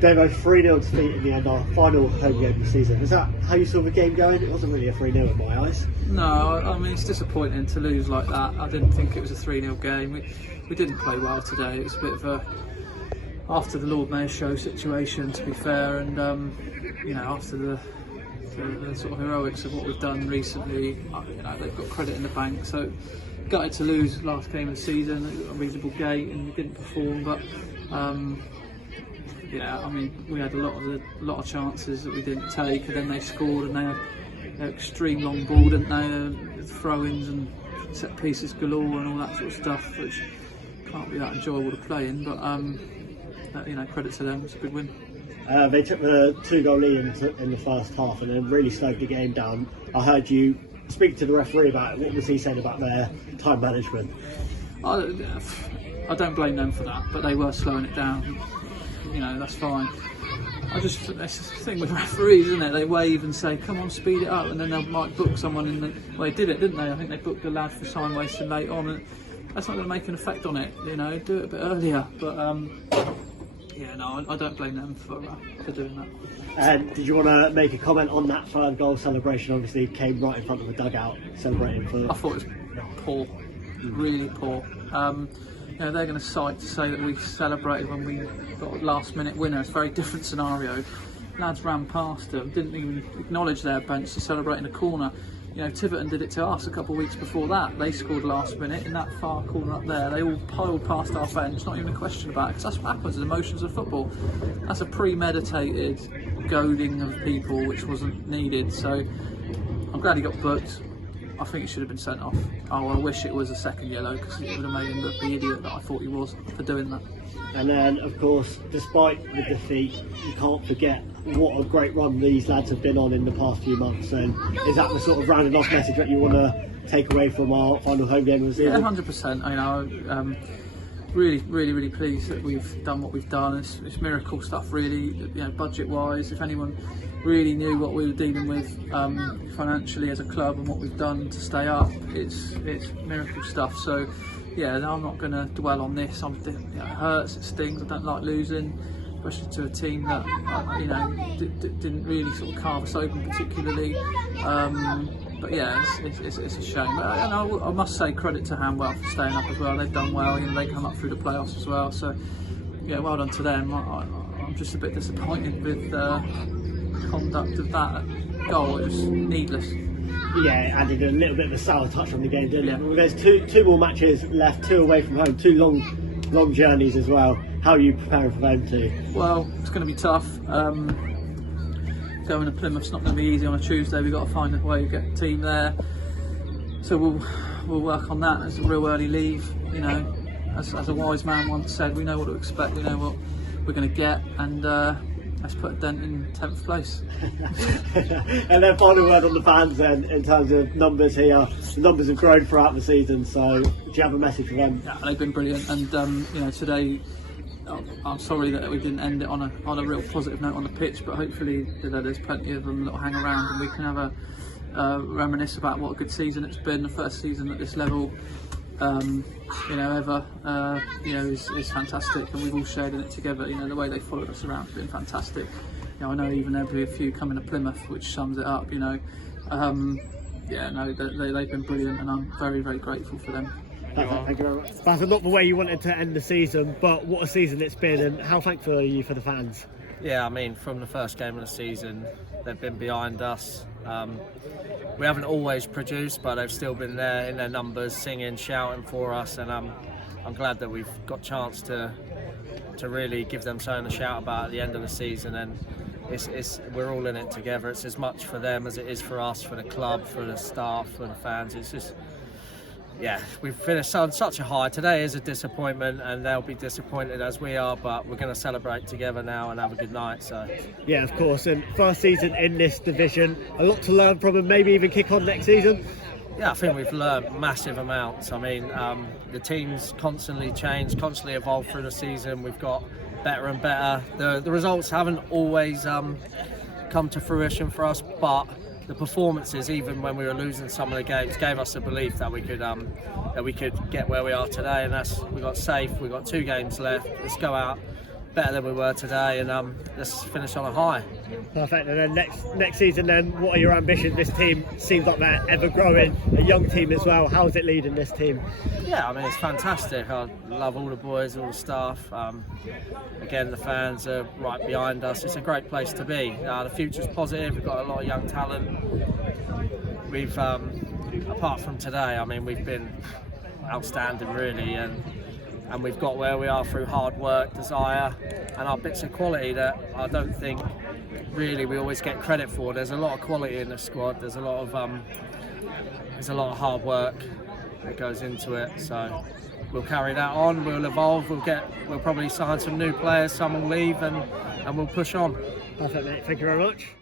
Devo 3-0 defeat in the end, our final home game of the season. Is that how you saw the game going? It wasn't really a 3-0 in my eyes. No, I mean, it's disappointing to lose like that. I didn't think it was a 3-0 game. We didn't play well today. It was a bit of a after the Lord Mayor Show situation, to be fair, and after the sort of heroics of what we've done recently, they've got credit in the bank. So gutted to lose last game of the season, a reasonable gate, and we didn't perform. But we had a lot of chances that we didn't take, and then they scored, and they had extreme long ball, didn't they? Throw-ins and set pieces galore and all that sort of stuff, which can't be that enjoyable to play in. But credit to them. It's a good win. They took the 2-goal lead in the first half and then really slowed the game down. I heard you speak to the referee about it. What was he saying about their time management? I don't blame them for that, but they were slowing it down. That's fine. That's the thing with referees, isn't it? They wave and say, "Come on, speed it up," and then they might book someone in the. Well, they did it, didn't they? I think they booked a lad for time wasting late on, and that's not going to make an effect on it. Do it a bit earlier. But I don't blame them for doing that. And did you want to make a comment on that third goal celebration? Obviously, came right in front of the dugout celebrating for. I thought it was poor, really poor. They're going to cite to say that we celebrated when we got a last-minute winner. It's a very different scenario. Lads ran past them, didn't even acknowledge their bench to celebrate in a corner. Tiverton did it to us a couple of weeks before that. They scored last minute in that far corner up there. They all piled past our bench, not even a question about it, because that's what happens in emotions of football. That's a premeditated goading of people which wasn't needed. So I'm glad he got booked. I think he should have been sent off. I wish it was a second yellow, because it would have made him look the idiot that I thought he was for doing that. And then, of course, despite the defeat, you can't forget what a great run these lads have been on in the past few months. And is that the sort of rounding off message that you want to take away from our final home game of the season? Yeah, 100%. Really pleased that we've done what we've done. It's miracle stuff, really. Budget-wise, if anyone really knew what we were dealing with financially as a club and what we've done to stay up, it's miracle stuff. So yeah, I'm not going to dwell on this. It hurts, it stings. I don't like losing, especially to a team that didn't really sort of carve us open particularly. But yeah, it's a shame. But, I must say credit to Hanwell for staying up as well. They've done well. They come up through the playoffs as well. So yeah, well done to them. I'm just a bit disappointed with the conduct of that goal. It was needless. Yeah, it added a little bit of a sour touch on the game, didn't it? Well, there's two more matches left, 2 away from home, 2 long journeys as well. How are you preparing for them too? Well, it's going to be tough. Going to Plymouth's not going to be easy on a Tuesday. We've got to find a way to get the team there. So we'll work on that as a real early leave. As a wise man once said, we know what to expect. We know what we're going to get, and let's put a dent in 10th place. And then final word on the fans then, in terms of numbers here. The numbers have grown throughout the season, so do you have a message for them? Yeah, they've been brilliant, and today I'm sorry that we didn't end it on a real positive note on the pitch, but hopefully there's plenty of them that'll hang around and we can have a reminisce about what a good season it's been. The first season at this level ever is fantastic, and we've all shared in it together. The way they followed us around has been fantastic. I know even there'll be a few coming to Plymouth, which sums it up. They've been brilliant, and I'm very, very grateful for them. Thank you very much. That's not the way you wanted to end the season, but what a season it's been, and how thankful are you for the fans? Yeah, from the first game of the season, they've been behind us. We haven't always produced, but they've still been there in their numbers, singing, shouting for us, and I'm glad that we've got a chance to really give them something to shout about at the end of the season. And we're all in it together. It's as much for them as it is for us, for the club, for the staff, for the fans. It's just, yeah, we've finished on such a high. Today is a disappointment, and they'll be disappointed as we are, but we're going to celebrate together now and have a good night. So yeah, of course. And first season in this division, a lot to learn from, and maybe even kick on next season. Yeah, I think we've learned massive amounts. The teams constantly change, constantly evolve through the season. We've got better and better. The results haven't always come to fruition for us, but the performances, even when we were losing some of the games, gave us a belief that we could get where we are today. And we got safe. We've got 2 games left. Let's go out better than we were today, and let's finish on a high. Perfect. And then next season, then what are your ambitions? This team seems like they're ever growing, a young team as well. How's it leading this team? Yeah, I mean, it's fantastic. I love all the boys, all the staff. Again, the fans are right behind us. It's a great place to be. The future's positive. We've got a lot of young talent. We've, apart from today, I mean, we've been outstanding really, and we've got where we are through hard work, desire, and our bits of quality that I don't think really we always get credit for. There's a lot of quality in the squad. There's a lot of hard work that goes into it. So we'll carry that on. We'll evolve. We'll probably sign some new players. Some will leave, and we'll push on. Perfect, mate. Thank you very much.